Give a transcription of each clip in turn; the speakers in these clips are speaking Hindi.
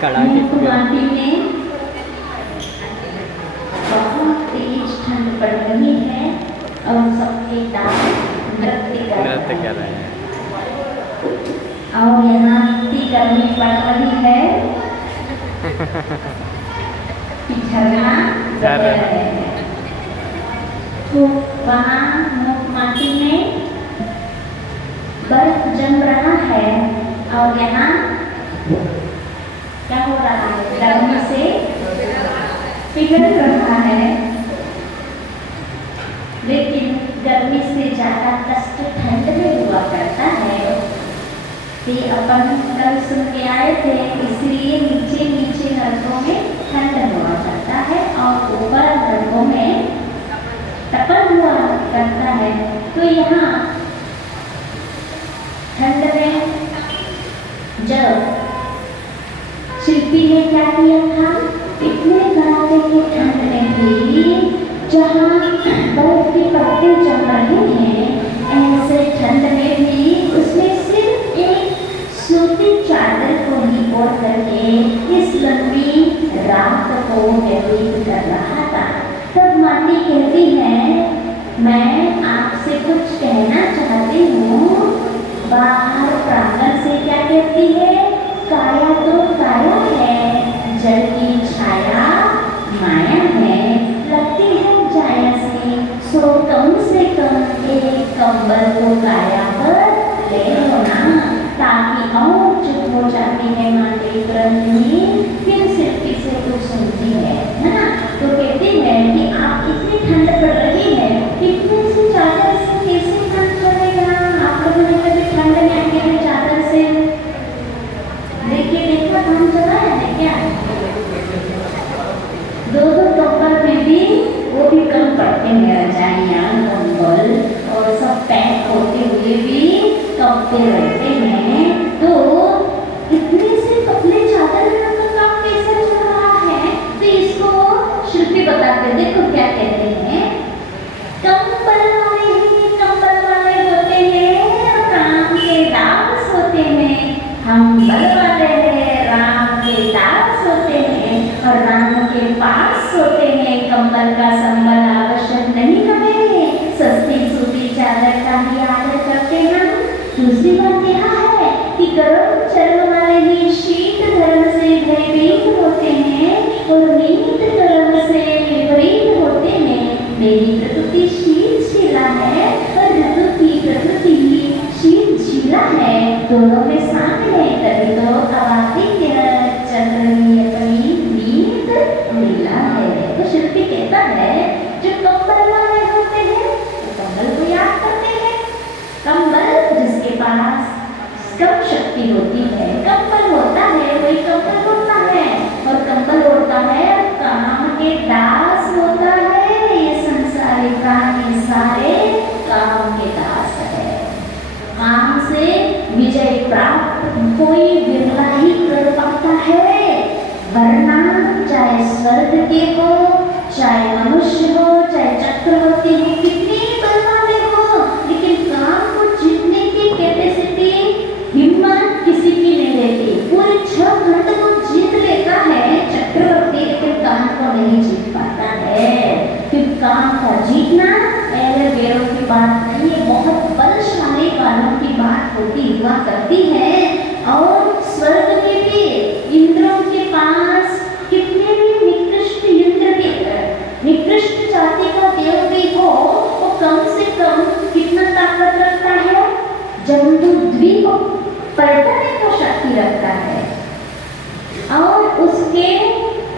कड़ाके की माटी में बहुत तेज ठंड पड़ रही है और सबके दांत नृत्य कर रहे हैं और यहाँ इतनी गर्मी पड़ रही है कि झरना बह रहे हैं। तो वहाँ माटी में बर्फ जम रहा है और यहाँ क्या हो रहा है, गर्मी से पिघल रहा है। लेकिन गर्मी से ज्यादा कष्ट ठंड में हुआ करता है। ये अपन कल सुन के आए थे, इसलिए नीचे नीचे नलकों में ठंड हुआ करता है और ऊपर नलकों में तपन हुआ करता है। तो यहाँ ठंड में जब शिल्पी ने क्या किया था, इतने कड़ाके की ठंड में भी जहाँ बर्फ के पत्ते जम रहे हैं, ऐसे ठंड में भी उसने सिर्फ एक सूती चादर को ही ओढ़ करके इस लंबी रात को व्यतीत कर रहा था। तब माटी कहती है, मैं आपसे कुछ कहना चाहती हूँ। बाहर प्रांगण से क्या कहती है, काया तो काया है, जल की छाया माया है, लगती है जाया से, सो कम से कम एक कंबल को काया पर ले लो ना, ताकि और चुप हो जाती है माटी प्रति, फिर शिल्पी से कुछ सुनती है ना। तो कहती है कि आप इतनी ठंड पड़ रही है, इतने से चादर से कैसे काम करेगा। आप लोगों ने कभी ठंड में अकेले चादर से देखा काम चलाया है क्या? दो कंबल में भी वो भी कम पड़ते हैं, रजाइयाँ कंबल और सब पैक होते हुए भी कपते रहते हैं। तो इतने से पतले चादर का काम कैसे चल रहा है? तो इसको शिल्पी बताते, देखो क्या कहते हैं, कंबल वाले होते हैं, काम के दास होते हैं, हम बल वाले हैं, राम के दास होते हैं और राम के पास होते हैं। कंबल का संबल आवश्यक नहीं हमें, सस्ती सूती चादर का ही आदर करते हैं। दूसरी बात यह है कि गर्म चरण वाले ही शीत धर्म से भयभीत होते हैं और नीत धर्म से विपरीत होते हैं। मेरी प्रकृति शीतशिला है और ऋतु की प्रकृति शीतशिला है, दोनों में शामिल है। तभी तो अवादित्य चंद्र की अपनी नीत लीला है। तो शिल्पी कहता है, जो कंबल वाले होते हैं तो कंबल को याद करते हैं। कंबल जिसके पास कम शक्ति होती है, कंबल होता है वही कंबल उड़ता है और कंबल उड़ता है और काम के दास होता है। ये संसारी प्राणी सारे काम के दास है। काम से विजय प्राप्त कोई बिरला ही कर पाता है, वरना चाहे स्वर्ग के हो, चाहे मनुष्य हो, चाहे चक्रवर्ती हो, कितने बल वाले हो, लेकिन काम को जीतने की कैपेसिटी हिम्मत किसी की नहीं रहती। पूरे 6 घंटे को जीत लेता है चक्रवर्ती, लेकिन काम को नहीं जीत पाता है। क्योंकि काम का जीतना ऐरे बेरों की बात नहीं है, बहुत बलशाली वालों की बात होती हुआ करती है। और स्वर्ग के भी इंद्रों के पास कितने भी निकृष्ट इंद्र के निकृष्ट जाति का देव भी हो, वो कम से कम कितना ताकत रखता है, जम्बूद्वीप को पलटने का शक्ति रखता है और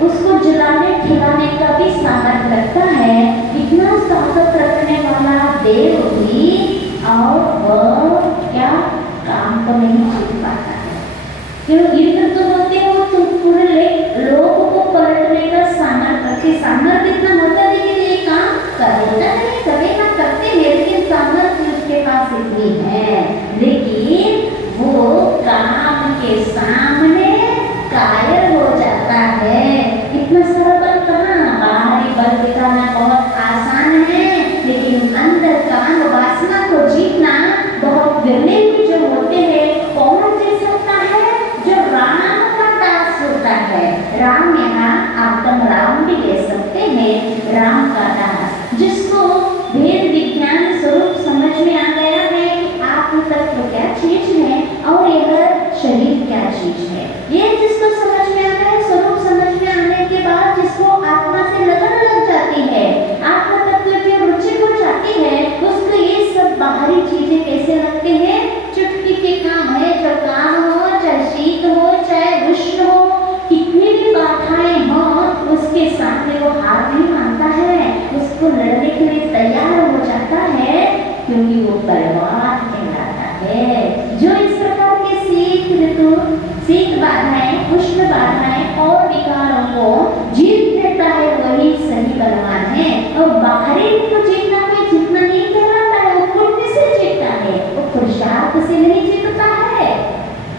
उसको जलाने खिलाने का भी सामर्थ्य रखता है। इतना ताकत रखने वाला देव भी और वह क्या काम को नहीं जीत पाता है। क्यों? इंद्र तो होते हो तो पूरे लोग को पलटने का सामर्थ्य इतना होता है, लेकिन ये काम करेगा नहीं, करेगा करते हैं, लेकिन सामर्थ्य उसके पास इतनी है, लेकिन वो काम के सामने कायर हो जाता है। इतना सारा बल कहाँ, बाहरी बल दिखाना बहुत आसान है, लेकिन अंदर काम वासना को जीतना बहुत विरले जो होते राम यहाँ आत्म राम भी ले सकते हैं, राम का दास, जिसको वेद विज्ञान स्वरूप समझ में आ गया है कि आत्म तत्व क्या चीज है और यह शरीर क्या चीज है। ये जिसको समझ में आ गया, स्वरूप समझ में आने के बाद जिसको आत्मा से लगन लग जाती है, आत्म तत्व की रुचि हो जाती है, उसको ये सब बाहरी चीजें कैसे लगते हैं, चुटकी के काम है। जो काम हो, चाहे शीत हो चाहे उष्ण हो, कितनी भी बाधाएं हो, उसके सामने वो हार नहीं मानता है, उसको लड़ने के लिए तैयार हो जाता है, क्योंकि वो बलवान कहलाता है। जो इस प्रकार के शीत बाधाएं, उष्ण बाधाएं और विकारों को जीत लेता है, वही सही बलवान है। और बाहरी को जीतना कोई जितना नहीं कहलाता है, वो पुण्य से जीतता है, वो पुरुषार्थ से नहीं जीतता है।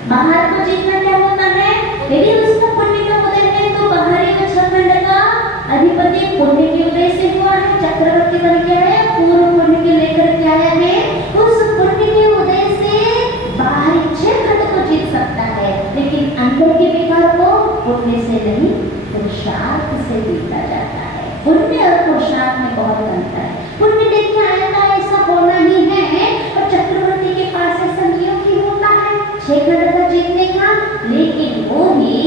बाहर को जीतना क्या होता है, यदि उसका पुण्य का उदय है तो बाहरी को छंद का अधिपति पुण्य के उदय से हुआ है, चक्रवर्ती बन के आया, पूर्व पुण्य के लेकर के आया है, उस पुण्य के उदय से बाहरी क्षेत्र को जीत सकता है, लेकिन अंदर के विकार को पुण्य से नहीं, पुरुषार्थ से जीता जाता है। पुण्य और पुरुषार्थ में बहुत अंतर है। पुण्य देखिए आया ऐसा होना ही है, और चक्रवर्ती के पास ऐसा नियम ही होता है 6 खंड का जीतने का, लेकिन वो ही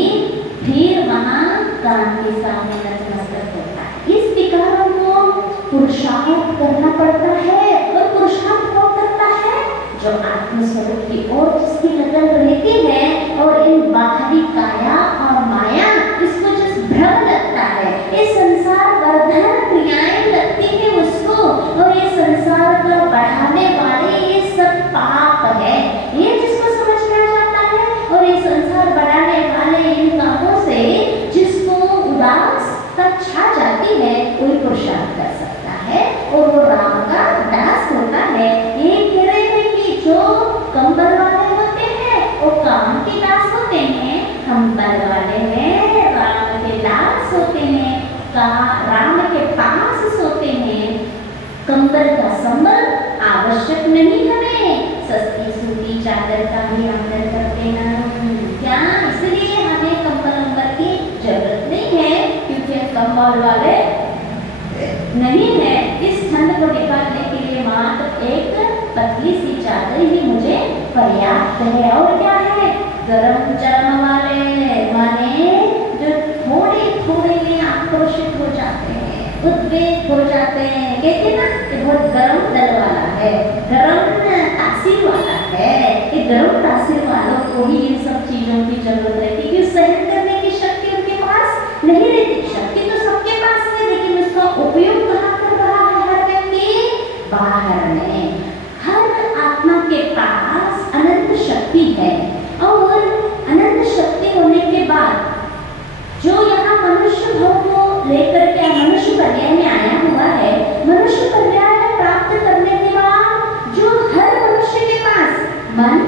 फिर वहां कान के सामने नतमस्तक होता है। इस विकारों को पुरुषार्थ करना पड़ता है, और पुरुषार्थ कौन करता है, जो आत्मस्वरूप की ओर जिसकी लगन रहती है, और इन बाहरी काया और माया इसको जिस भ्रम लगता है, ये संसार वर्धन क्रियाएं लगती है उसको, और ये संसार को बढ़ाने वाले ये सब पाप है, ये जिसको समझ में आ जाता है, और ये संसार बढ़ाने वाले इन कामों से जिसको उदास तक छा जाती है, वही पुरुषार्थ कर सकता है, और वो राम का दास होता है। ये कह रहे हैं कि जो कम बल वाले होते हैं वो काम के दास होते हैं, हम बल वाले हैं राम के दास होते हैं, राम के पास सोते हैं। कंबल का संबल आवश्यक नहीं हमें, सस्ती सूती चादर का भी आदर करते हैं क्या, इसलिए हमें कंबल की जरूरत नहीं है, क्योंकि कंबल वाले नहीं है। इस ठंड को निकालने के लिए मात्र एक पतली सी चादर ही मुझे पर्याप्त है। और क्या है, गरम चर्म वाले माने जो थोड़े थोड़े में आक्रोशित हो जाते हैं, उद्वेग हो जाते हैं, कहते ना कि बहुत गरम दल वाला है, गरम तासीर वाला है, ये गरम तासीर वालों को ही इन सब चीजों की जरूरत रहती है, सहन करने की शक्ति उनके पास नहीं रहती। शक्ति तो सबके पास है, लेकिन उसका उपयोग कहाँ कर रहा है हर व्यक्ति, बाहर में। हर आत्मा के पास अनंत शक्ति है, और अनंत शक्ति होने के बाद जो यहाँ मनुष्य भाव को लेकर के मनुष्य पर्याय में आया हुआ है, मनुष्य पर्याय प्राप्त करने के बाद जो हर मनुष्य के पास मन,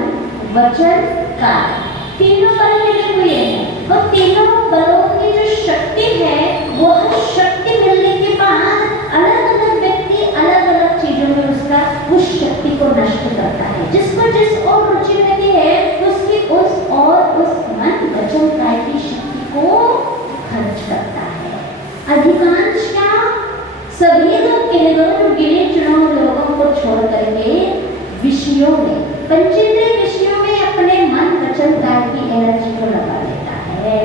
वचन, काया तीनों बल मिले हुए हैं, और तीनों बलों की जो शक्ति है, वह शक्ति मिलने के बाद अलग अलग व्यक्ति अलग अलग चीजों में उसका उस शक्ति को नष्ट करता है। जिसको जिस और रुचि रहती है, उसकी उस और उस मन, वचन, काया की शक्ति को खर्च करता है। अधिकांश क्या, सभी लोग कह दो, गिने चुने लोगों को छोड़ करके विषयों में, पंचेंद्रिय विषयों में अपने मन, वचन, काया की एनर्जी को लगा देता है।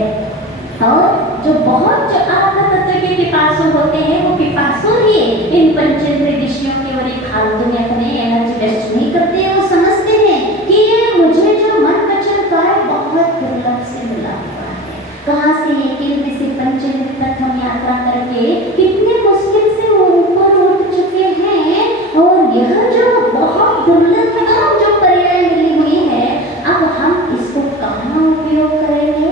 और जो बहुत जो आत्म तत्व के पिपासु होते हैं, वो पिपासु ही इन पंचेंद्रिय विषयों के और एक फालतू में अपने एनर्जी वेस्ट नहीं करते हैं। वो समझते हैं कि ये मुझे जो मन, वचन, काया बहुत दुर्लभ से मिला हुआ है, कहाँ से एक एक से पंचेंद्रिय तक हम यात्रा करके कितने मुश्किल से वो ऊपर उठ चुके हैं, और यह जो बहुत दुर्लभ जो पर्याय मिली हुई है, अब हम इसको कहाँ उपयोग करेंगे।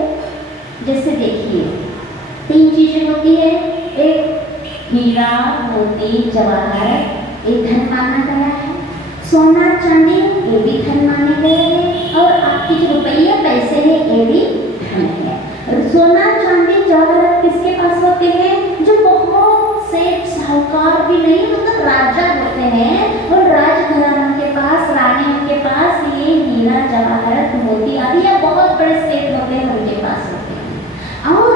जैसे देखिए 3 चीजें होती है, एक हीरा, मोती, जवाहर, ये धन माना गया है, सोना, चांदी, ये भी धन माने गए हैं, और आपके जो रुपये पैसे हैं, ये भी धन है। सोना, चांदी, जवाहर किसके पास होते हैं, जो बहुत सेठ साहूकार भी नहीं, मतलब राजा होते हैं, और राजघराना के पास, रानियों के पास ये हीरा, जवाहर, मोती आदि या बहुत बड़े सेठ होते हैं, उनके पास होते हैं। और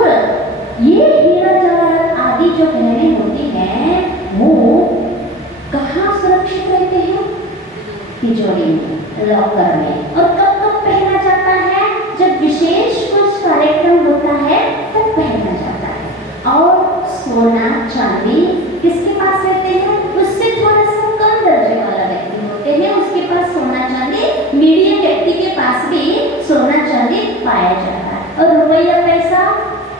में, लॉकर में। और कब कब पहना जाता है? जब विशेष कुछ कार्यक्रम होता है तब पहना जाता है। और सोना चांदी किसके पास रहते हैं? उससे थोड़ा सा कम दर्जे वाला व्यक्ति होते हैं, उसके पास सोना चांदी, मीडियम व्यक्ति के पास भी सोना चांदी पाया जाता है। और रुपया पैसा,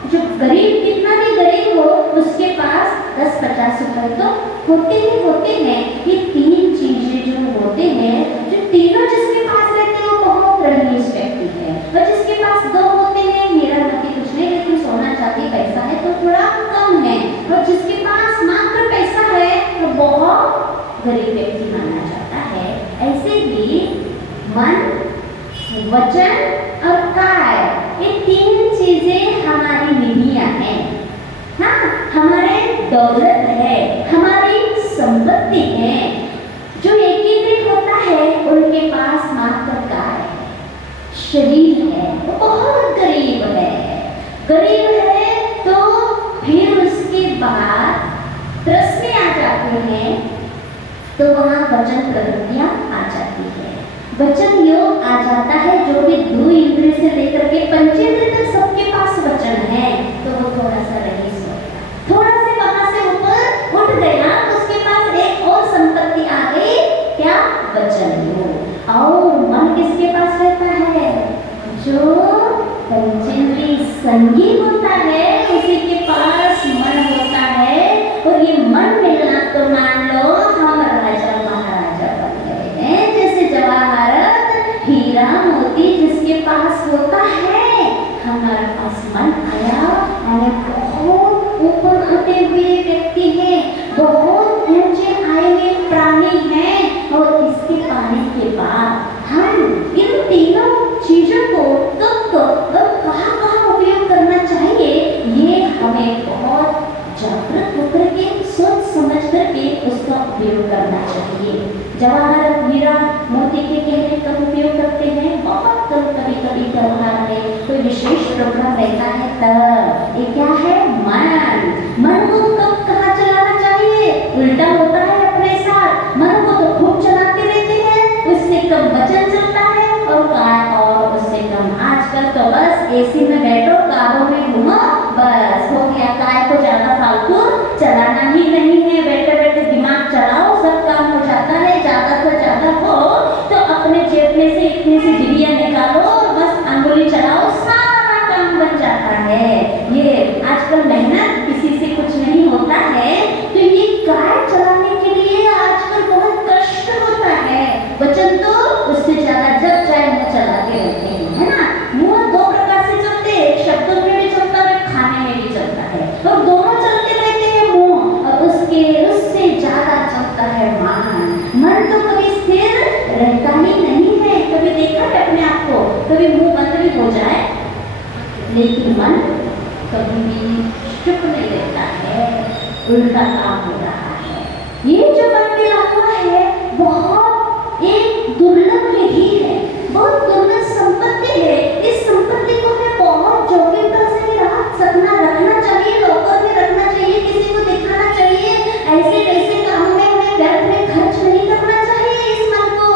जो गरीब कितना भी गरीब हो उसके पास 10-50 रुपए तो होते हैं। ये तीन चीजें जो होते हैं, जो तीनों जिसके पास रहते हैं वो बहुत रईस व्यक्ति है। और जिसके पास दो होते हैं, मेरा नती कुछ नहीं लेकिन सोना चांदी पैसा है तो थोड़ा कम है। और जिसके पास मात्र पैसा है वो बहुत गरीब व्यक्ति माना जाता है। ऐसे ही मन, वचन और काय, ये तीन चीजें हमारी निधियां हैं। हाँ, हमारे दौलत है, हमारी संपत्ति है। जो एकीकृत होता है उनके पास मात्र काय है, शरीर है, वो बहुत गरीब है। गरीब है तो फिर उसके बाद प्रश्न आ जाते हैं, तो वहाँ वचन प्रवृत्तियां आ जाती है। वचन योग आ जाता है, जो भी 2 इंद्रिय से लेकर के पंचेंद्रिय तक सबके पास वचन है, तो वो थोड़ा सा रईस हो गया, थोड़ा से वहां से ऊपर उठ गया, उसके पास एक और संपत्ति आ गई, क्या? वचन योग। और मन किसके पास रहता है? जो पंचेंद्रिय संगी होता है उसी के पास मन होता है। और ये मन मिलना तो मान लो हम राजा महाराजा बन गए हैं। जैसे जवाहरत हीरा मोती जिसके पास होता है, हमारे पास मन आया, हमें बहुत ऊपर उठे हुए व्यक्ति हैं, बहुत ऊंचे आए हुए प्राणी हैं। और इसके पाने के बाद हम इन तीनों चीजों को कब कहाँ उपयोग करना चाहिए, ये हमें बहुत जागृत होकर के सोच समझ करके उसका उपयोग करना चाहिए। जवाहरत हीरा मोती के गहने कब उपयोग करते हैं? बहुत कभी त्योहार में कोई विशेष प्रोग्राम रहता है तब। ये क्या है? मन को कब कहाँ चलाना चाहिए? उल्टा होता है अपने साथ, मन को तो खूब चलाते रहते हैं, उससे कम वचन चलता है और काय और उससे कम। आजकल तो बस एसी में बैठो, कारों में घूमो, बस हो गया। काय को ज्यादा फालतू चलाना ही नहीं है, बैठे बैठे दिमाग चलाओ, सब काम हो जाता है। ज्यादा से ज्यादा हो तो अपने जेब में से इतनी सी डिबिया निकालो और बस अंगुली चलाओ, सारा काम बन जाता है। ये आजकल मेहनत किसी से कुछ नहीं होता है, तो ये काय चलाने के लिए आजकल बहुत कष्ट होता है। वचन तो उससे ज्यादा जब चाहे मुँह चलाते रहते हैं, है ना। मुँह 2 प्रकार से चलते हैं, शब्दों में भी चलता है, खाने में भी चलता है, और दोनों चलते रहते हैं मुँह, और उससे ज्यादा चलता है मन तो कभी स्थिर रहता ही नहीं है। कभी देखा है अपने आप को, कभी मुंह बंद भी हो जाए लेकिन मन कभी भी चुप नहीं रहता है, उल्टा काम हो रहा है। ये जो मन मिला हुआ है बहुत एक दुर्लभ निधि है, बहुत दुर्लभ संपत्ति है। इस संपत्ति को हमें बहुत जोखिमता से रखना चाहिए, लॉकर में रखना चाहिए, किसी को दिखाना चाहिए, ऐसे वैसे कामों में हमें व्यर्थ में खर्च नहीं करना चाहिए इस मन को।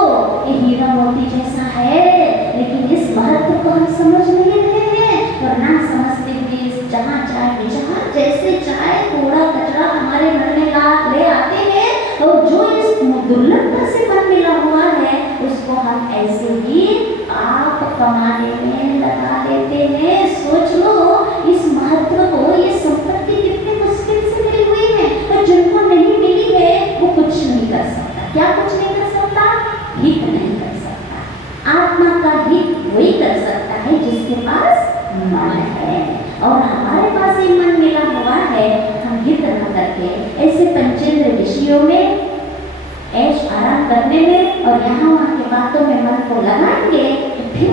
ये हीरा मोती जैसा है, लेकिन इस महत्व को हम समझ नहीं रहे हैं, और ना समझते हुए जहाँ चाहे जहाँ जैसे चाहे कूड़ा कचरा हमारे घर में ले आते हैं, और जो इस दुर्लभता से मन मिला हुआ है उसको हम ऐसे ही आप कमाने में लगा देते हैं। सोच लो इस महत्व को, ये संपत्ति कितनी मुश्किल से मिली हुई है, और जिनको नहीं मिली है वो कुछ नहीं कर सकता। क्या कुछ नहीं कर सकता? हित नहीं कर सकता। आत्मा का हित वही कर सकता है जिसके पास मन है, और हमारे पास ये मन मिला हुआ है, हम हित न करके ऐसे पंचेंद्र विषयों में ऐश आराम करने में और यहाँ वहाँ की बातों में मन को लगाएंगे, तो फिर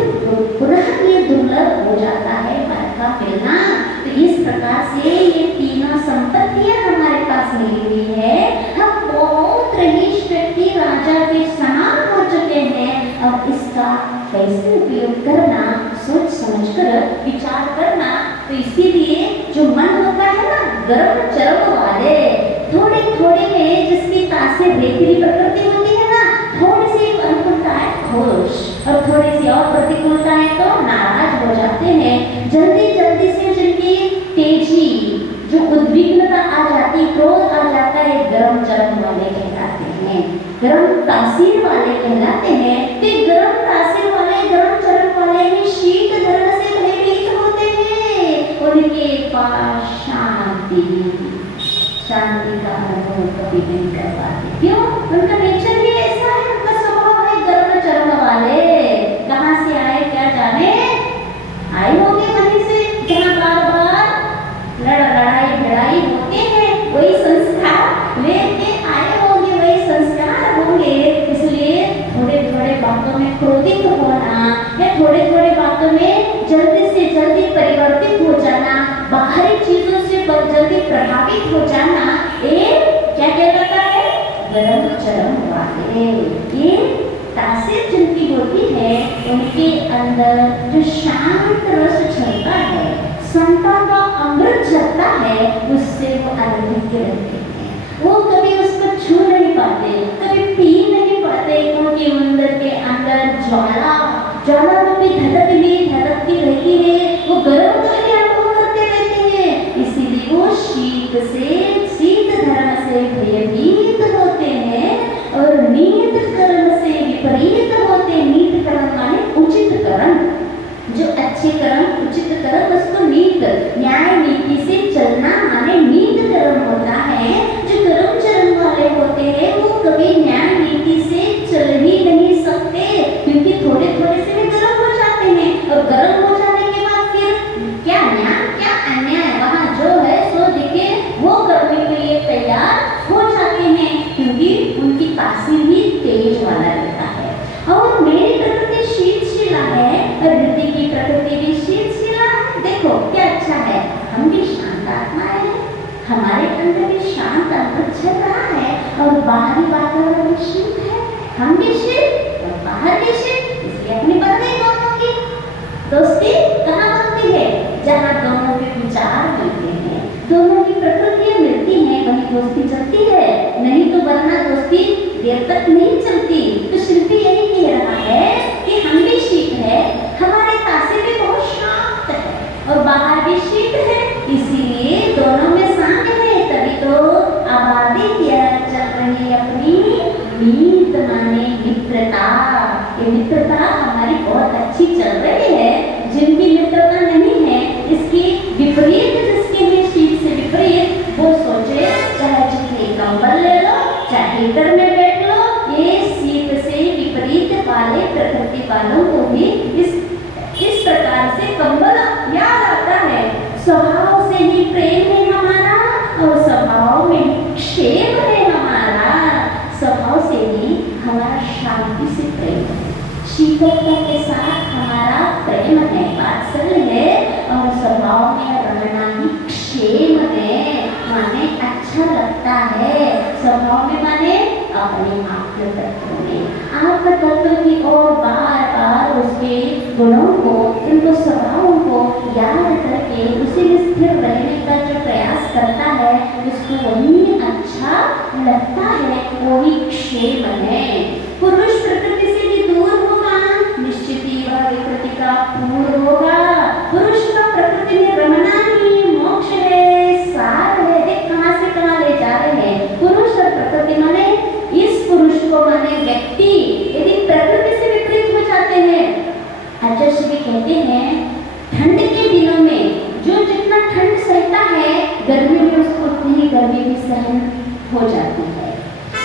पुनः ये दुर्लभ हो जाता है मन का मिलना। तो इस प्रकार से ये तीनों संपत्तियां हमारे पास मिली हुई है। हम बहुत रईस व्यक्ति, राजा के समान हो चुके हैं, और इसका कैसे उपयोग करना, सोच समझकर विचार करना। तो इसीलिए जो मन होता है ना, गर्म चरम वाले, थोड़े थोड़े में जिसकी तासीर रेतीली प्रकृति होती है ना, थोड़ी सी अनुकूलताएं खुश और थोड़ी सी और प्रतिकूलताएं तो नाराज हो जाते हैं। जल्दी जल्दी से जिनकी तेजी, जो उद्विग्नता आ जाती, क्रोध आ जाता है, गर्म चरम वाले कहलाते हैं, गर्म तासीर वाले कहलाते हैं। तो गर्म तासीर वाले, गर्म चरम वाले ही शीत धर्म से भयभीत होते हैं। उनके पास शांति का अनुभव कभी नहीं कर पाते। क्यों? उनका नेचर ही ऐसा है, उनका स्वभाव है गर्म चरम वाले। कहाँ से आए क्या जाने, आए होंगे वहीं से जहाँ बार बार लड़ाई भिड़ाई होते हैं, वही संस्कार लेके आए होंगे, वही संस्कार होंगे। इसलिए थोड़े थोड़े बातों में क्रोधित होना या थोड़े थोड़े बातों में जल्दी से जल्दी परिवर्तित हो जाना, बाहरी चीजों से जल्दी प्रभावित हो जाना, ये क्या कहलाता है? गर्म चरम वाले। ये तासीर जिनकी होती है, उनके अंदर जो शांत रस चलता है, समता का अमृत चलता है, उससे वो आनंदित रहते हैं। वो कभी उसको छू नहीं पाते, कभी पी नहीं पाते, क्योंकि अंदर के अंदर ज्वाला रूपी धड़कती रहती है। वो गर्म का ही अनुभव करते रहते हैं। इसीलिए वो शीत धर्म से भयभीत होते हैं और नीत कर्म से विपरीत होते हैं। नीत कर्म माने उचित कर्म, जो अच्छे कर्म उचित कर्म, उसको नीत, न्याय नीति से चलना माने नीत कर्म होता है। जो कर्म चरण वाले होते हैं वो कभी न्याय नीति से चल ही नहीं सकते, क्योंकि थोड़े थोड़े से भी गर्म हो जाते हैं। और गर्म हो जाने के बाद फिर क्या न्याय क्या अन्याय, वहाँ जो है सो दिखे वो करने के लिए तैयार हो जाते हैं, क्योंकि उनकी तासीर भी तेज वाला रहता है। और मेरी प्रकृति शीतशिला है और रिद्धि की प्रकृति भी शीतशिला है। देखो क्या अच्छा है, हम भी शांत आत्माएं हैं, हमारे अंदर भी शांत अमृत चल रहा है और बाहरी वातावरण भी शीत है, हम भी शीत और बाहर भी शीत। इसलिए अपनी बनती दोनों की दोस्ती कहाँ बनती है? जहाँ दोनों के विचार मिलते हैं, दोनों की प्रकृतियां मिलती हैं, वही दोस्ती चलती है। नहीं तो वरना दोस्ती देर तक नहीं चलती। तो शिल्पी यही कह रहा है कि हम भी शीत है, हमारे तासीर भी बहुत शांत है और बाहर भी शीत है, इसीलिए दोनों में साम्य है। तभी तो आबादी क्या चल रही अपनी मीत माने मित्रता। ये मित्रता हमारी बहुत अच्छी चल रही है। जिनकी मित्रता नहीं है, इसकी विपरीत, जिसके में शीत से विपरीत, वो सोचे चाहे जितने कंबल ले लो, चाहे हीटर में बैठ लो, ये शीत से विपरीत वाले प्रकृति वालों को भी इस प्रकार से कंबल याद आता है। स्वभाव से ही प्रेम है हमारा और स्वभाव में क्षेम है हमारा। स्वभाव से ही हमारा शांति से प्रेम है, शीतलता के साथ हमारा प्रेम है, वात्सल्य है। और स्वभाव में रहना ही क्षेम है, माने अच्छा लगता है। स्वभाव में माने अपने आत्म तत्व में, आत्म तत्व की ओर बार बार उसके गुणों को, उनको स्वभावों को याद करके उसी में स्थिर रहने का जो प्रयास करता है, उसको वही अच्छा लगता है, वही क्षेम है। पुरुष प्रकृति से भी दूर होगा, निश्चित ही वह विकृति का पूर्ण होगा। पुरुष का प्रकृति में रमना ही मोक्ष है, सार है। देख कहाँ से कहाँ ले जा रहे हैं। पुरुष और प्रकृति माने इस पुरुष को माने व्यक्ति यदि प्रकृति से विपरीत हो जाते हैं, आचार्य भी कहते हैं ठंड के दिनों में जो जितना ठंड सहता है, गर्मी में उसको उतनी ही गर्मी भी सहन हो जाती है।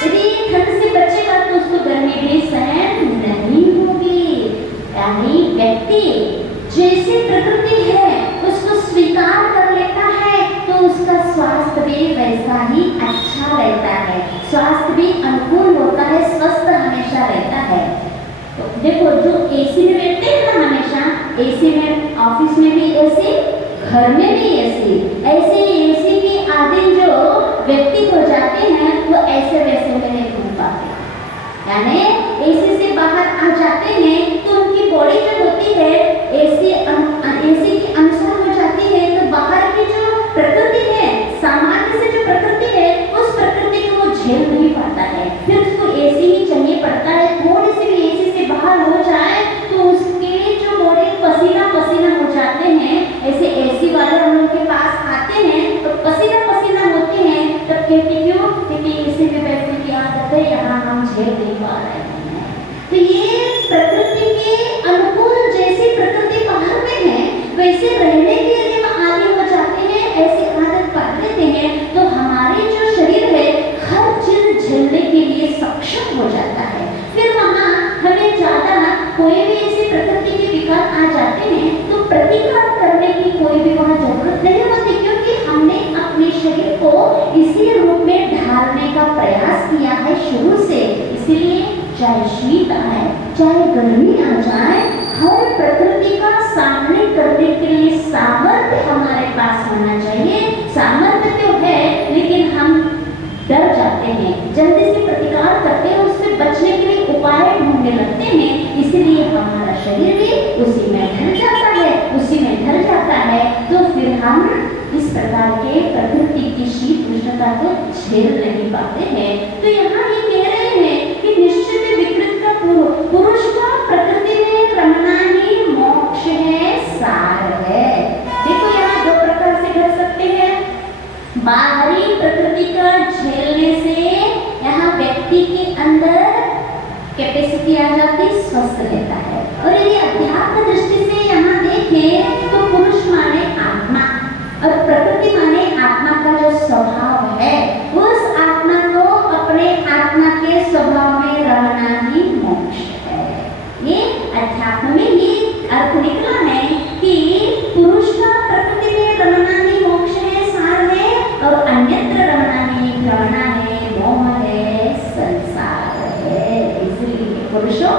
यदि ठंड से बचेगा तो उसको गर्मी भी सहन नहीं होगी। यानी व्यक्ति जैसी प्रकृति है उसको स्वीकार कर लेता है तो उसका स्वास्थ्य भी वैसा ही अच्छा रहता है, स्वास्थ्य भी अनुकूल होता है, स्वस्थ हमेशा रहता है। तो देखो जो एसी में बैठते हैं ना, हमेशा एसी में, ऑफिस में भी एसी, घर में भी एसी, ऐसे एसी के आदि जो व्यक्ति हो जाते हैं वो ऐसे वैसे में नहीं घूम पाते। यानी एसी से बाहर आ जाते हैं तो उनकी बॉडी जो होती है एसी के अनुसार हो जाती है, तो बाहर की जो प्रकृति है, सामान्य से जो प्रकृति है, उस प्रकृति को वो झेल नहीं पाता है, फिर उसको एसी ही चाहिए पड़ता है। कोई भी ऐसी प्रकृति के विकार आ जाते हैं तो प्रतिकार करने की कोई भी वहाँ जरूरत नहीं होती, क्योंकि हमने अपने शरीर को इसी रूप में ढालने का प्रयास किया है शुरू से। इसीलिए चाहे शीत आए चाहे गर्मी आ जाए, हर प्रकृति का सामने करने के लिए सामर्थ्य हमारे पास होना चाहिए। सामर्थ्य तो है लेकिन हम डर जाते हैं, जल्दी से प्रतिकार करते हैं, उससे बचने के लिए उपाय ढूंढने लगते हैं। इसीलिए हमारा शरीर भी उसी में ढल जाता है, उसी में ढल जाता है। तो फिर हम इस प्रकार के प्रकृति की शीत उष्णता को झेल नहीं पाते हैं। तो यहाँ ये कह रहे हैं कि निश्चित विकृत का पुरुष का प्रकृति में रमना ही मोक्ष है, सार है। देखो यहाँ दो प्रकार से कर सकते हैं। बाहरी प्रकृति का झेलने से यहाँ व्यक्ति के अंदर कैपेसिटी आ जाती, स्वस्थ रहता है। और यदि अध्यात्म दृष्टि से यहाँ देखें तो पुरुष माने आत्मा और प्रकृति माने आत्मा का जो स्वभाव है, उस आत्मा को अपने आत्मा के स्वभाव में रमना ही मोक्ष है। ये अध्यात्म में ही अर्थ निकला है कि पुरुष का प्रकृति में रमना ही मोक्ष है, सार है, और अन्यत्र रमना ही भ्रमणा है, मोह है, संसार है। इसलिए पुरुषों,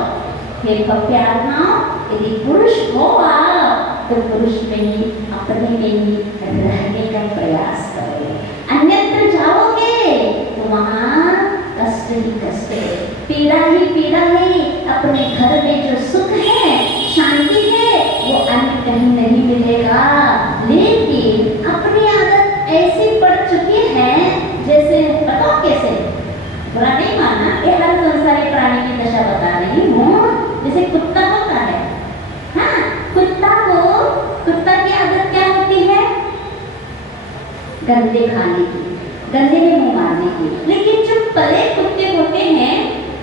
हे भव्य आत्माओं, यदि पुरुष हो आप तो पुरुष में ही, अपने में ही रहने का प्रयास करें। अन्यत्र जाओगे तो वहाँ कष्ट ही कष्ट है, पीड़ा ही पीड़ा है। अपने घर में जो सुख है, शांति है, वो अन्य कहीं नहीं मिलेगा। लेकिन अपनी आदत ऐसी पड़ चुकी है, जैसे बताओ कैसे, बुरा नहीं मानना, ये हर संसारी प्राणी की दशा बता रही हूँ। जैसे कुत्ता होता है, हाँ, कुत्ता की आदत क्या होती है? गंदे खाने की, गंदे में मुंह मारने की। लेकिन जो पले कुत्ते होते हैं,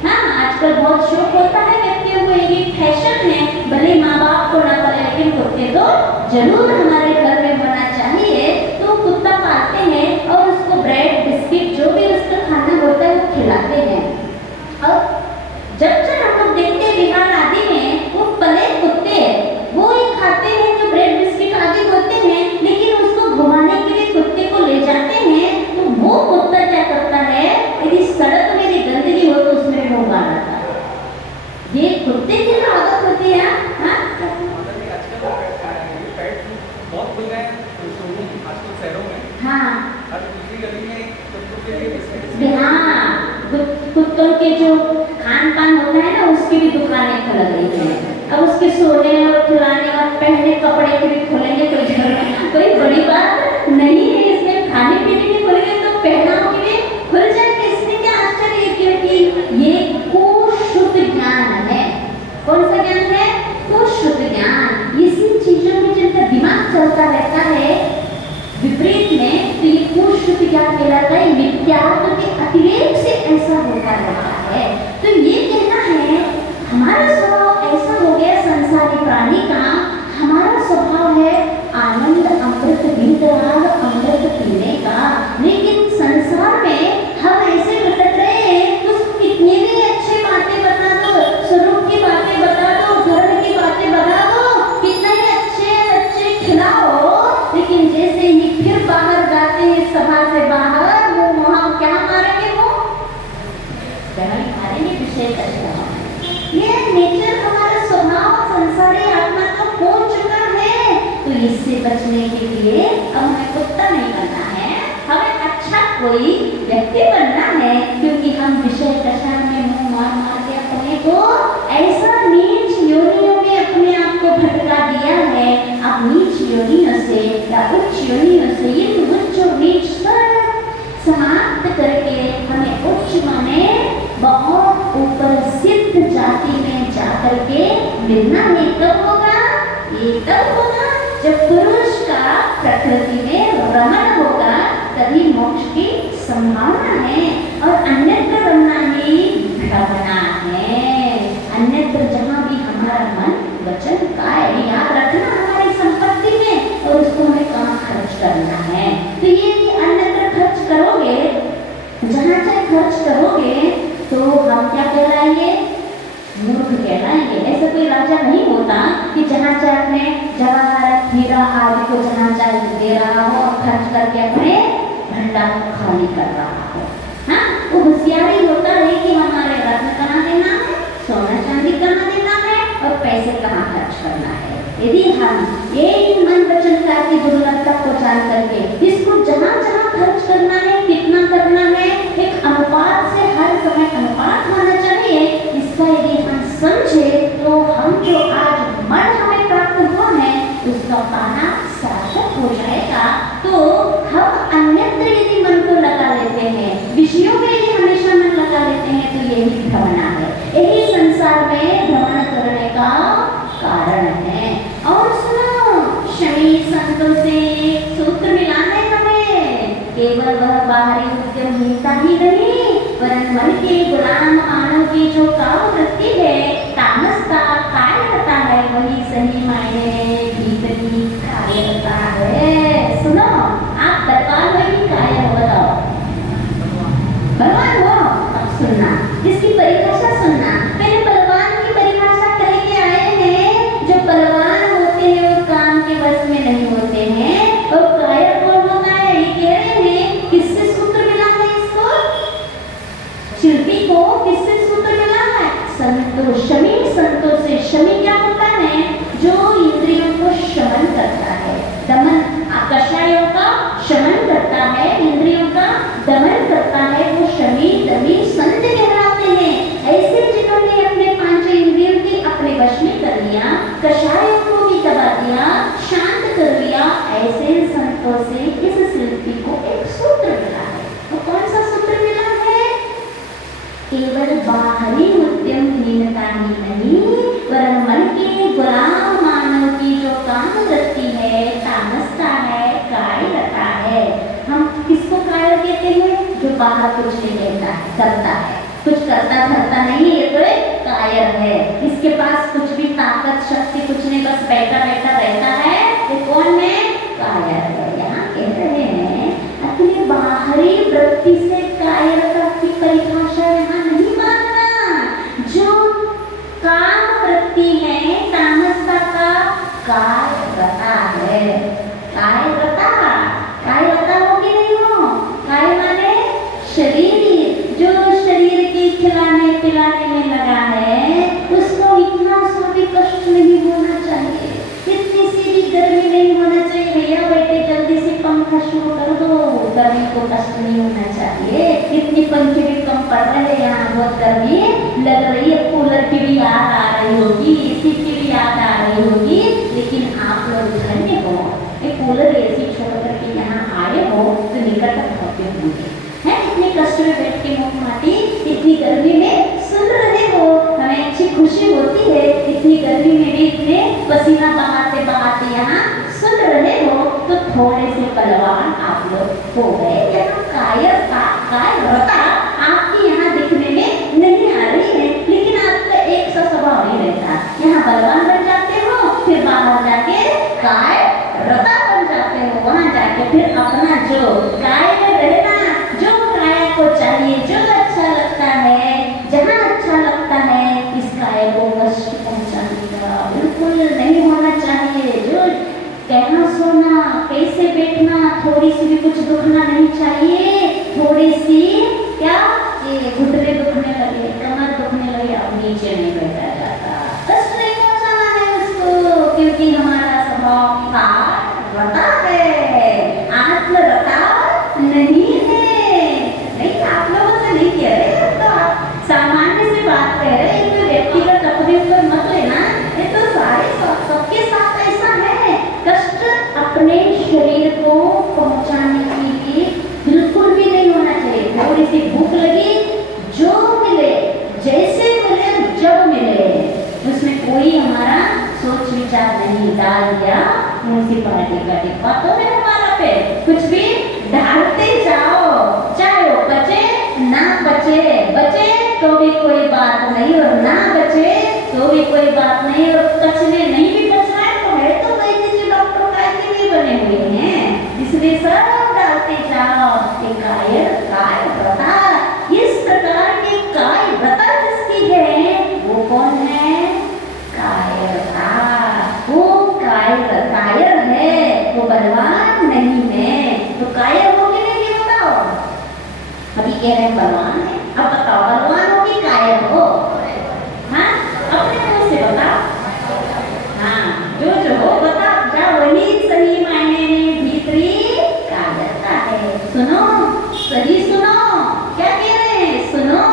हाँ, आजकल बहुत शौक होता है व्यक्तियों को, ये फैशन है, भले माँ बाप को ना पले लेकिन कुत्ते तो जरूर हमारे घर में होना चाहिए। तो कुत्ता पालते हैं और उसको ब्रेड बिस्किट जो भी उसका खाना होता है वो खिलाते हैं। और जब हम लोग देखते हैं बिहार आदि में, वो पले कुत्ते वो ही खाते हैं जो ब्रेड बिस्किट आदि होते हैं, लेकिन उसको घुमाने के लिए कुत्ते को ले जाते हैं। तो वो कुत्ता क्या करता है, यदि सड़क में यदि गंदगी हो तो उसमें मुंह मारता है। ये कुत्ते की आदत होती है। हाँ, बहुत खुल गए आजकल शहरों में, हाँ, हर दूसरी गली में कुत्तों के लिए बिस्किट। हाँ, कुत्तों के जो खान पान होता है ना, उसकी भी दुकानें खुल गई हैं। अब उसके सोने और खिलाने और पहने कपड़े के भी खुलेंगे, कोई बड़ी बात नहीं है। इसमें खाने पीने के खुलेंगे तो पहनाव के लिए खुल जाएंगे, इसमें क्या आश्चर्य है? क्योंकि ये कुशुद्ध ज्ञान है। कौन सा ज्ञान है? कुशुद्ध ज्ञान। इसी चीजों में जिनका दिमाग चलता रहता है विपरीत में, तो ये कुशुद्ध ज्ञान कहलाता है। मिथ्यात्व के अतिरेक से ऐसा होता रहता है। तो ये कहना है हमारा स्वभाव ऐसा हो गया संसारी प्राणी का, हमारा स्वभाव है आनंद अमृत विंदराग अमृत पीने का। लेकिन संसार में हम ऐसे भटक रहे हैं, तो कितनी भी अच्छी बातें बता दो, स्वरूप की बातें बता दो, धर्म की बातें बता दो, कितना ही अच्छे खिलाओ, लेकिन जैसे ही फिर बाहर जाते हैं सभा से बाहर, वो वहाँ क्या मारेंगे, वो मारेंगे विषय का। ये नेचर हमारा स्वभाव संसारी आत्मा का हो चुका है। तो इससे बचने के लिए अब हमें कुत्ता नहीं बनना है, हमें अच्छा कोई व्यक्ति बनना है। क्योंकि हम विषय दशा में मुंह मार मार के अपने को ऐसा नीच योनियों में अपने आप को भटका दिया है। अब नीच योनियों से या उच्च योनियों से ये उच्च और नीच समाप्त करके हमें उच्च माने बहुत ऊपर सिद्ध जाति में जाकर के मिलना है। कब होगा? ये तब होगा जब पुरुष का प्रकृति में रमण होगा, तभी मोक्ष की संभावना है। और अन्यत्र रमना ही भ्रमणा है। अन्यत्र जहाँ भी हमारा मन वचन काया याद रखना हमारी संपत्ति में, और उसको हमें कहाँ खर्च करना है। तो ये कि अन्यत्र खर्च करोगे, जहाँ चाहे खर्च करोगे, तो हम क्या कहलाएंगे? मूर्ख कहलाएंगे। ऐसा कोई राजा होता कि जहाँ चाहे अपने जवाहरात हीरा आदि को जहाँ चाहे दे रहा हो और खर्च करके अपने भंडार को खाली कर रहा हो। हाँ, वो होशियारी होता है कि हमारे रत्न कहाँ देना है, सोना चांदी कहाँ देना है और पैसे कहाँ खर्च करना है। यदि हम ये मन वचन कार्य की दुर्लभता को जान करके इसको जहाँ जहाँ खर्च करना है, कितना करना है, एक अनुपात से हर समय अनुपात होना चाहिए, इसका यदि हम समझे तो हम जो आज मन हमें प्राप्त हुआ है उसका पाना सार्थक हो जाएगा। तो हम अन्यत्र यदि मन को लगा लेते हैं, विषयों में यदि हमेशा मन लगा लेते हैं तो यही भ्रमणा है, यही संसार में भ्रमण करने का कारण है। और सुनो, शमी संतों से सूत्र मिलाना है हमें, केवल वह बाहरी उद्यमहीनता ही नहीं वरन मन के गुलाम मानव की जो कामवृत्ति है, तामसता कायरता है, वही सही मायने भीतरी कायरता है। सुनो, आप बलवान हो कि कायर हो, बताओ? बलवान हो? अब सुनना, इसकी परिभाषा सुनना। पहले बलवान की परिभाषा कह के आए हैं, जो बलवान होते हैं वो काम के वश में नहीं होते हैं। और कायर कौन होता है, ये कह रहे हैं। किससे सूत्र मिला है इसको? शिल्पी को किससे सूत्र मिला है? संतोष, शमी संतों से। शमी क्या होता है? जो इंद्रियों को शमन करता है, दमन, कषायों का शमन करता है, इंद्रियों का दमन करता है, वो शमी दमी संत कहलाते हैं। ऐसे जिन्होंने अपने पांच इंद्रियों की अपने वश में कर लिया, कषायों को भी दबा दिया, शांत कर लिया, ऐसे संतों से इस शिल्पी को एक सूत्र मिला है। वो कौन सा सूत्र मिला है? केवल बाहरी उद्यमहीनता ही नहीं वरन मन के गुलाम मानव की जो कामवृत्ति है, तामसता है, कायरता है। हम किसको कायर कहते हैं? जो बाहर कुछ नहीं कहता है, करता है, कुछ करता धरता नहीं, ये तो एक कायर है। इसके पास कुछ भी ताकत शक्ति कुछ नहीं, बस बैठा बैठा रहता है, ये कौन है? कायर है। यहाँ कह रहे हैं अपनी बाहरी वृत्ति से कायरता की परिभाषा यहाँ नहीं मानना। जो काम वृत्ति है, तामसता का कायरता है। कायरता, कायरता हो कि नहीं हो? काय माने शरीर, जो शरीर के खिलाने पिलाने में लगा है उसको इतना सा भी कष्ट नहीं होना चाहिए, इतनी सी भी गर्मी नहीं होना चाहिए। भैया बेटे जल्दी से पंखा शुरू कर दो, गर्मी को कष्ट नहीं होना चाहिए। इतनी पंखे भी कम पड़ रहे हैं, यहाँ बहुत गर्मी लग रही है, कूलर की भी याद आ रही होगी, एसी की भी याद आ रही होगी, लेकिन आप लोग धन्य हो, ये कूलर एसी छोड़ करके यहाँ आए हो तो निकट होते होंगे हैं। इतने कष्ट में बैठ के मुखमाटी इतनी गर्मी में सुन रहे हो, हमें अच्छी खुशी होती है। इतनी गर्मी में भी इतने पसीना बहाते बहाते यहाँ सुन रहे हो तो थोड़े से बलवान आप लोग हो गए। यहाँ कायरता, कायरता आपकी यहाँ दिखने में नहीं आ रही है, लेकिन आपका एक सा स्वभाव नहीं रहता। यहाँ बलवान बन जाते हो, फिर बाहर जाके कायरता बन जाते हो, वहाँ जाके फिर अपना जो कायर रहना, जो काया को चाहिए, जो अच्छा लगता है, जहाँ अच्छा लगता है, इस काया को कष्ट पहुँचाने का बिल्कुल नहीं होना चाहिए। जो कहना सोना, कैसे बैठना, थोड़ी सी भी कुछ दुखना नहीं चाहिए। थोड़ी सी क्या, ये घुटने दुखने लगे, कमर दुखने लगे, अब नीचे नहीं बैठा जाता, कष्ट नहीं पहुँचाना है उसको, क्योंकि हमारा स्वभाव कायरता है, आत्मरता नहीं है। नहीं, आप लोगों से नहीं कह रहे, तो आप सामान्य से बात कह रहे हैं, तो व्यक्तिगत अपने ऊपर मत लेना, ये तो सारे सबके साथ ऐसा है। कष्ट अपने शरीर को पहुंचाने के लिए बिल्कुल भी नहीं होना चाहिए। थोड़ी सी भूख लगी, जो मिले, जैसे मिले, जब मिले, उसमें कोई हमारा सोच विचार नहीं डाल दिया। म्यूनिसिपालिटी का डिब्बा तो है हमारा पे, कुछ भी डालते जाओ, चाहे वो बचे ना बचे, बचे तो भी कोई बात नहीं और ना बचे तो भी कोई बात नहीं, और बचने नहीं भी बच रहा है तो है तो वैद्य जी डॉक्टर काय के लिए बने हुए हैं, इसलिए सब डालते जाओ। कायरता, इस प्रकार की कायरता जिसकी है वो कौन है? कायरता। बलवान नहीं है तो कायर हो कि नहीं, ये बताओ। अभी कह रहे हैं बलवान है, अब बताओ बलवान हो कि कायर हो? हाँ, अपने मुंह से बताओ। हाँ, जो हो बताओ, क्या वही सही मायने में भीतरी कायरता है। सुनो, सही सुनो, क्या कह रहे हैं, सुनो,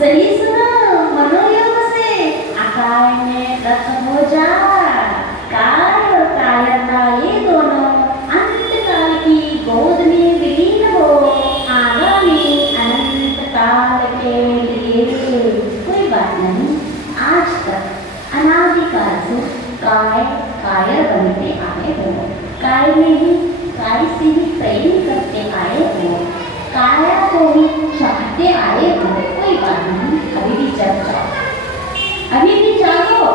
सही सुनो, मनोयोग से आकार में रत हो जा। काय और कायरता ये दोनों अंतकाल की गोद में विलीन हो, आगामी अनंत काल के लिए। कोई बात नहीं, आज तक अनादिकाल से कायर बनते आए हो, काय में ही काय से ही प्रेम करते आए हो, काया को ही चाहते आए हो। कोई बात नहीं, अभी भी जग जाओ, अभी भी जागो।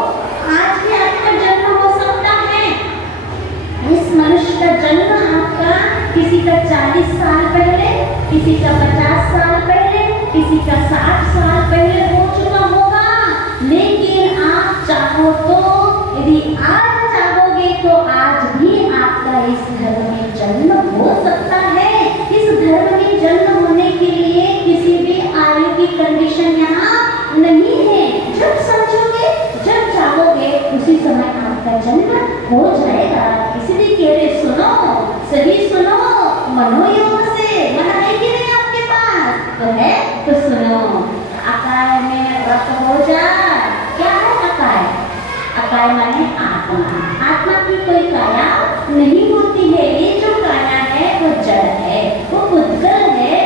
आज भी आपका जन्म हो सकता है। इस मनुष्य का जन्म आपका किसी का 40 साल पहले, किसी का 50 साल पहले, किसी का 60 साल पहले हो चुका होगा। लेकिन आप चाहो तो यदि आज चाहोगे तो आज भी आपका इस धर्म में जन्म हो सकता है। इस धर्म में जन्म होने के लिए किसी भी आयु की कंडीशन यहाँ नहीं है। जब समझोगे, जब चाहोगे, उसी समय आपका जन्म हो जाएगा। इसलिए कह रहे सुनो, सही सुनो, मनोयोग से। मन है कि नहीं आपके पास? तो है, तो सुनो। अकाय में रत हो जा। क्या है अकाय? अकाय माने आत्मा। आत्मा की कोई काया नहीं होती है। ये जो काया है वो जड़ है, वो उद्गल है।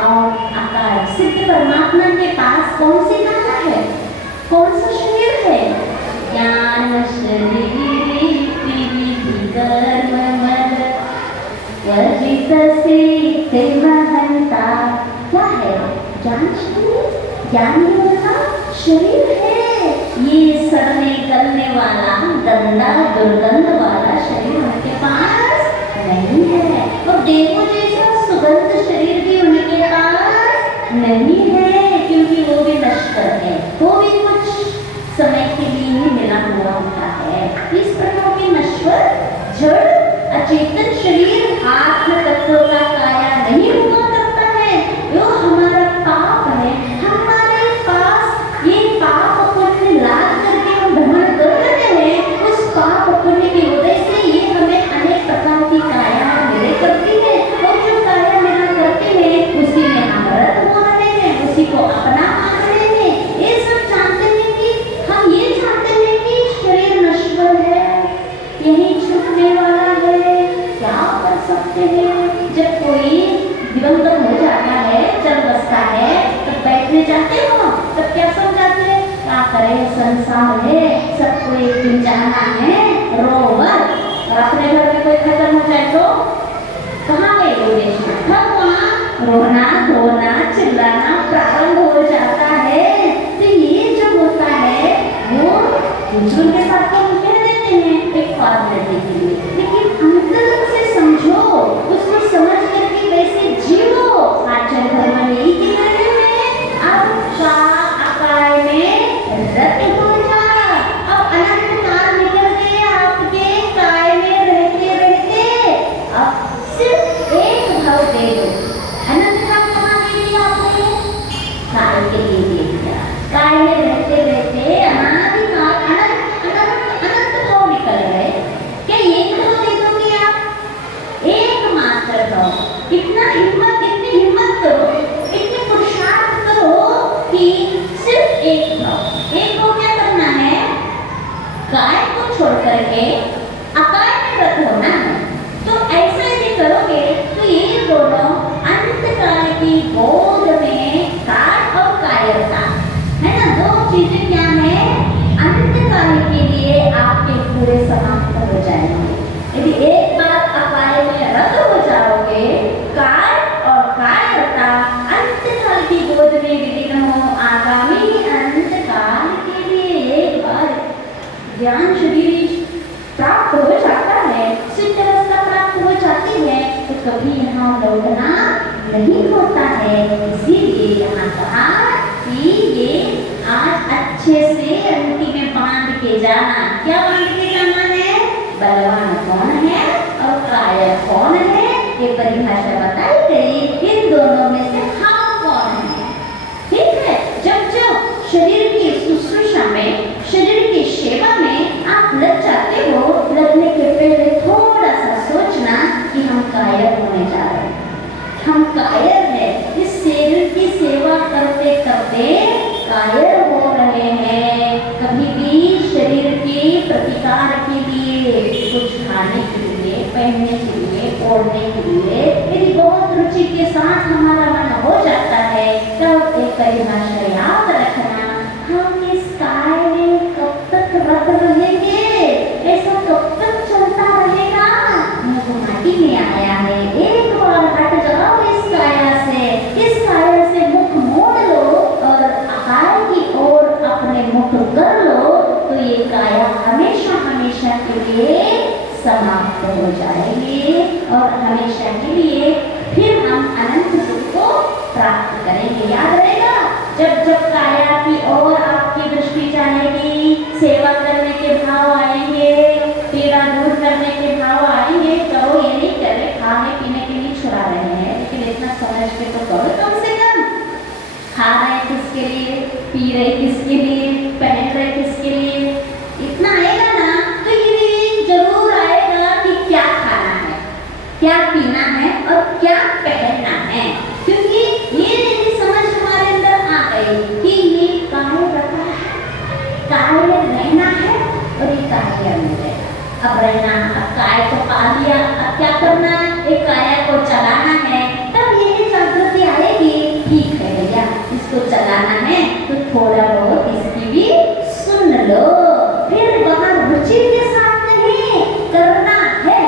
और अकाय सिद्ध परमात्मा के पास कौन सी काया है, कौन सा शरीर है? ज्ञान शरीर कर्म मद वर्जित से महंता। क्या है? ज्ञान शरीर, ज्ञान ही उनका शरीर है। ये सड़ने गलने वाला गंदा दुर्गंध वाला शरीर उनके पास नहीं है। और देखो जैसा सुगंध शरीर भी उनके पास नहीं है, क्योंकि वो भी नश्वर है, वो भी कुछ समय के लिए ही मिला हुआ होता है। इस प्रकार के नश्वर जड़ अचेतन शरीर आत्म तत्व का काया नहीं हुआ करता है। जो हमारा पाप है, हमारे पास ये पाप पुण्य लाद करके हम भ्रमण कर रहे हैं। उस पाप पुण्य की वजह से ये हमें अनेक प्रकार की काया मिले करती है। और जो काया मिला करती है उसी में हम रत हो रहे हैं, उसी को अपना मान रहे हैं। ये सब जानते हैं कि हम ये जानते हैं कि शरीर नश्वर है, यही छूटने वाला है। क्या कर सकते हैं? जब कोई दिवंगत हो जाता है, चल बसता है, तब बैठने जाते हो, तब क्या समझाते हैं? क्या करें, संसार है, सबको एक दिन जाना है, रो मत। और अपने घर में कोई खत्म हो जाए तो कहाँ गए वो देश में? तब वहाँ रोना धोना चिल्लाना प्रारंभ हो जाता है। तो ये जो होता है वो बुजुर्ग के साथ तो हम कह देते हैं एक बात लेने के लिए, लेकिन अंतर से समझो, उसको समझ करके वैसे जीवो। आचार्य धर्म यही कह रहे हैं, अब का अकाय में रत हो जा। अब अनंत काल निकल गए आपके काय में रहते रहते, अब सिर्फ एक भाव दे दो। अनंत काल कहाँ दे दिया आपने? काय के लिए दे दिया। काय में रहते रहते अनादिकाल अनंत भाव निकल गए। क्या एक भाव दे दोगे आप? एकमात्र भाव। इतना हिम्मत, इतनी हिम्मत करो, इतने पुरुषार्थ करो कि सिर्फ एक भाव। एक को क्या करना है? काय को छोड़ करके अकाय में रत होना है। तो ऐसा यदि करोगे तो ये दोनों अंतकाल की गोद में काय और कायरता है ना, दो चीजें क्या है अंतकाल के लिए आपके पूरे समाप्त हो जाएंगे। यदि एक बार अकाय में रत हो जाओगे, काय और कायरता अंतकाल की गोद में विलीन हो, आगामी अंतकाल के लिए एक बार ज्ञान शरीर प्राप्त हो जाता है, सिद्ध अवस्था प्राप्त हो जाती है, तो कभी यहाँ लौटना नहीं होता है। इसीलिए यहाँ कहा कि ये आज अच्छे से अंगूठी में बांध के जाना। क्या बांध के जाना है? बलवान कौन है और काय विकार के लिए, कुछ खाने के लिए, पहनने के लिए, ओढ़ने के लिए यदि बहुत रुचि के साथ हमारा मन हो जाता है, तब एक परिभाषा याद रखना, हम इस काय में कब तक रत रहेंगे, ऐसा कब तक चलता रहेगा। मुख माटी में आया है, एक बार हट जाओ इस काया से मुख मोड़ लो और काय की ओर अपने मुख कर लो, तो ये काया हमेशा हमेशा के लिए समाप्त हो जाएंगे और हमेशा के लिए फिर हम अनंत सुख को प्राप्त करेंगे। याद रहेगा, जब जब काया की ओर आपकी दृष्टि जाएगी, सेवा करने के भाव आएंगे, पीड़ा दूर करने के भाव आएंगे, करो ये नहीं कर रहे, खाने पीने के लिए छुड़ा रहे हैं, लेकिन इतना समझ के तो करो कम से कम। खा रहे किसके लिए, पी रहे किसके लिए, पहन रहे किसके लिए, इतना आएगा ना तो ये जरूर आएगा कि क्या खाना है, क्या पीना है और क्या पहनना है। क्योंकि ये यदि समझ हमारे अंदर आ गई कि ये काहे रखा है, काहे रहना है और ये काहे मिलेगा, अब रहना, अब काय को पा लिया, अब क्या करना है, एक काया को चलाना है, तब ये जागृति आएगी, ठीक है भैया इसको चलाना है तो थोड़ा बहुत इसकी भी सुन लो, फिर वहाँ रुचि के साथ नहीं करना है,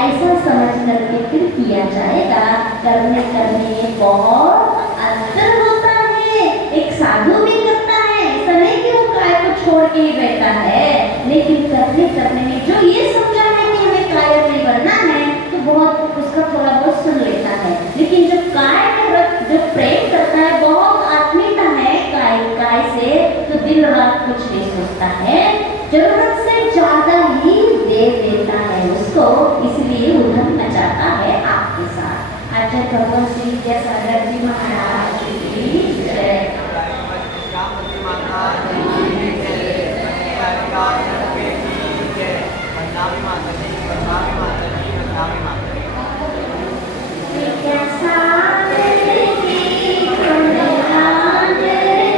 ऐसा समझ करके फिर किया जाएगा। करने में बहुत अंतर होता है। एक साधु भी करता है, ऐसा नहीं कि वो काय को छोड़ के ही बैठा है, लेकिन करने में जो ये समझा है कि हमें काय नहीं बनना है, तो बहुत उसका थोड़ा बहुत सुन लेता है। लेकिन जो काय जो प्रेम करता है, बहुत आत्मीयता है काय से, तो दिन रात कुछ नहीं सोचता है, जरूरत से ज्यादा ही दे देता है उसको, इसलिए उधम मचाता है आपके साथ। आचार्य भगवान श्री विद्यासागर जी महाराज की जय।